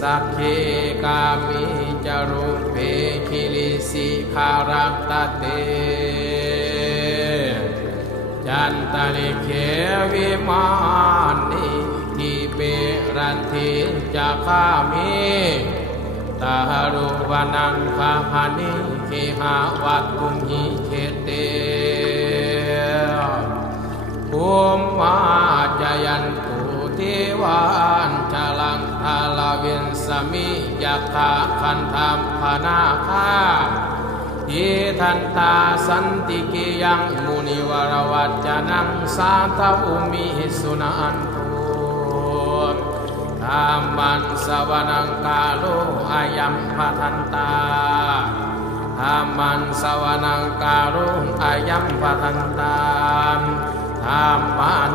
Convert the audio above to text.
สักเคกามิจารุเพคิลิสิขารัตตเตจันตลิเขวิมานิทิเปรันทิจักขามิตาหรุวนังคาหานิเคหาวัตตุหิเขเตภูมิมาจายันตุเทวานชลังทาลาเวนสมิยัตถาคันธามพนาคาทิทันตาสันติกิยังมุนิวรวัจจนังสาตอุมิสุนันตุธรรมันสวนังกาโลอายัมปทันตาธรรมันสวนังกาโลอายัมปทันตาธรรมัน